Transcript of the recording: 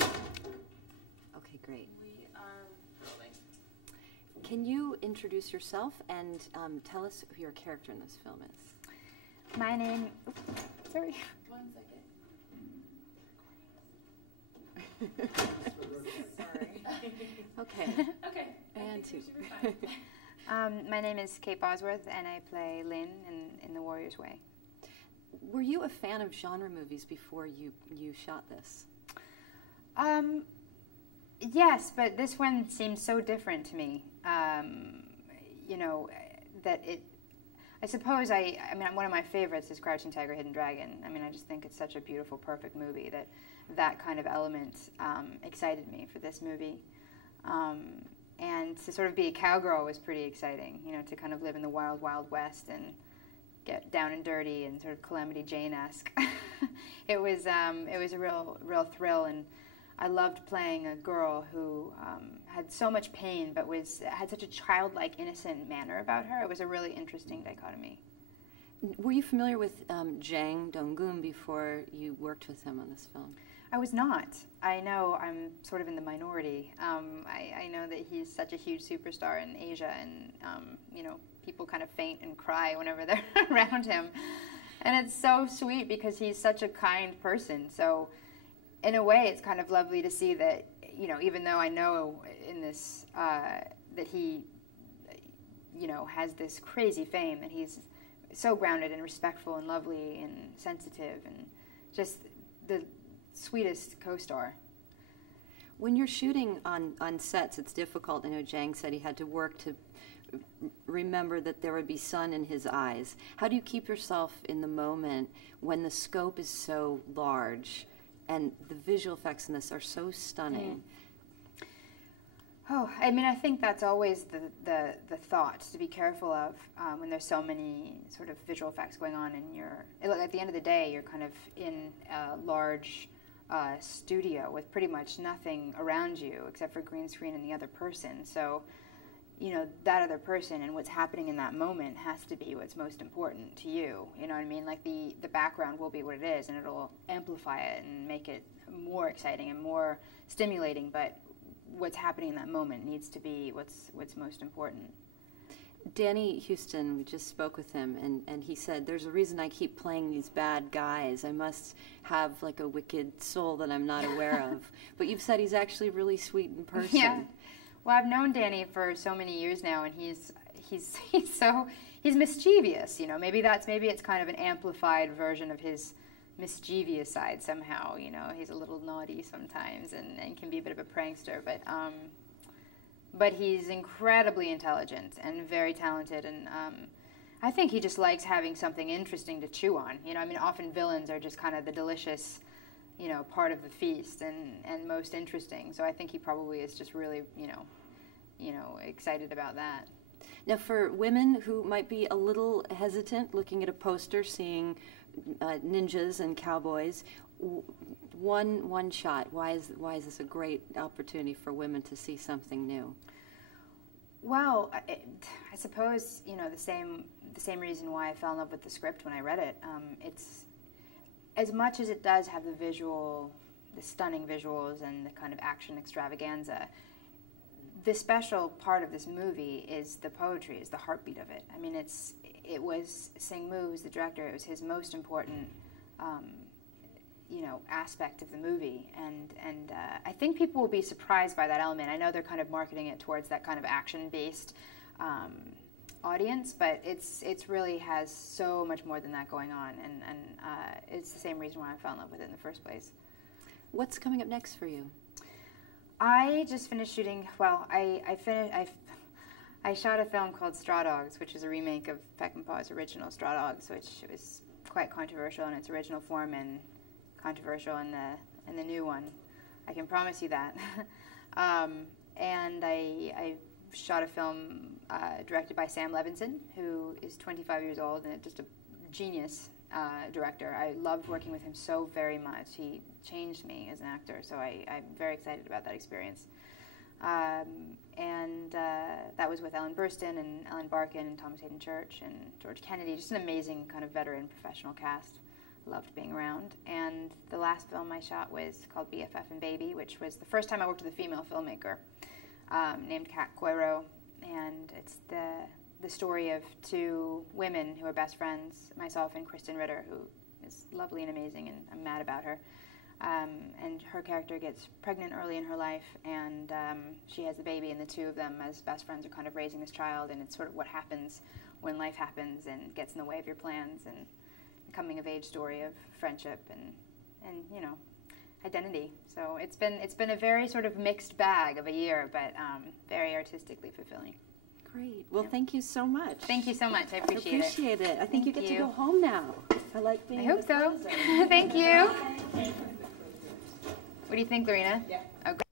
Okay, great. We are rolling. Can you introduce yourself and tell us who your character in this film is? My name, sorry. 1 second. Sorry. Okay. Okay. And two. My name is Kate Bosworth, and I play Lynn in The Warrior's Way. Were you a fan of genre movies before you shot this? Yes, but this one seems so different to me. You know, that it. I suppose I mean, one of my favorites is Crouching Tiger, Hidden Dragon. I mean, I just think it's such a beautiful, perfect movie that kind of element excited me for this movie. And to sort of be a cowgirl was pretty exciting, you know, to kind of live in the wild, wild west and get down and dirty and sort of Calamity Jane-esque. It was a real thrill, and I loved playing a girl who had so much pain but had such a childlike, innocent manner about her. It was a really interesting dichotomy. Were you familiar with Jang Dong Gun before you worked with him on this film? I was not. I know I'm sort of in the minority. I know that he's such a huge superstar in Asia, and you know, people kind of faint and cry whenever they're around him. And it's so sweet because he's such a kind person. So in a way, it's kind of lovely to see that, you know, even though I know in this that he, you know, has this crazy fame, that he's so grounded and respectful and lovely and sensitive and just the sweetest co-star. When you're shooting on sets, it's difficult. I know Jang said he had to work to remember that there would be sun in his eyes. How do you keep yourself in the moment when the scope is so large and the visual effects in this are so stunning? Oh, I mean, I think that's always the thought to be careful of when there's so many sort of visual effects going on, and at the end of the day, you're kind of in a large studio with pretty much nothing around you except for green screen and the other person. So, you know, that other person and what's happening in that moment has to be what's most important to you. You know what I mean? Like the background will be what it is, and it'll amplify it and make it more exciting and more stimulating, but what's happening in that moment needs to be what's most important. Danny Huston, we just spoke with him, and he said, there's a reason I keep playing these bad guys. I must have like a wicked soul that I'm not aware of. But you've said he's actually really sweet in person. Yeah. Well, I've known Danny for so many years now, and he's mischievous, you know. Maybe it's kind of an amplified version of his mischievous side somehow, you know. He's a little naughty sometimes and can be a bit of a prankster, but he's incredibly intelligent and very talented, and I think he just likes having something interesting to chew on. You know, I mean, often villains are just kind of the delicious, you know, part of the feast and most interesting. So I think he probably is just really, you know, excited about that. Now, for women who might be a little hesitant looking at a poster, seeing ninjas and cowboys, one shot. Why is this a great opportunity for women to see something new? Well, I suppose, you know, the same reason why I fell in love with the script when I read it. It's as much as it does have the stunning visuals and the kind of action extravaganza. The special part of this movie is the poetry, is the heartbeat of it. I mean, it was Sngmoo, who's the director. It was his most important, you know, aspect of the movie, and I think people will be surprised by that element. I know they're kind of marketing it towards that kind of action-based audience, but it's really has so much more than that going on, and it's the same reason why I fell in love with it in the first place. What's coming up next for you? I just finished shooting. Well, I shot a film called Straw Dogs, which is a remake of Peckinpah's original Straw Dogs, which was quite controversial in its original form and controversial in the new one. I can promise you that. And I shot a film directed by Sam Levinson, who is 25 years old and just a genius director. I loved working with him so very much. He changed me as an actor, so I'm very excited about that experience. And that was with Ellen Burstyn and Ellen Barkin and Thomas Hayden Church and George Kennedy, just an amazing kind of veteran professional cast. loved being around. And the last film I shot was called BFF and Baby, which was the first time I worked with a female filmmaker named Kat Coiro. And it's the story of two women who are best friends, myself and Kristen Ritter, who is lovely and amazing, and I'm mad about her. And her character gets pregnant early in her life, and she has the baby, and the two of them as best friends are kind of raising this child, and it's sort of what happens when life happens and gets in the way of your plans, and a coming-of-age story of friendship and you know, identity. So it's been a very sort of mixed bag of a year, but very artistically fulfilling. Great. Well, thank you so much. Thank you so much. I appreciate it. I think you get to go home now. I like being I hope so. Thank you. What do you think, Lorena? Yeah. Okay.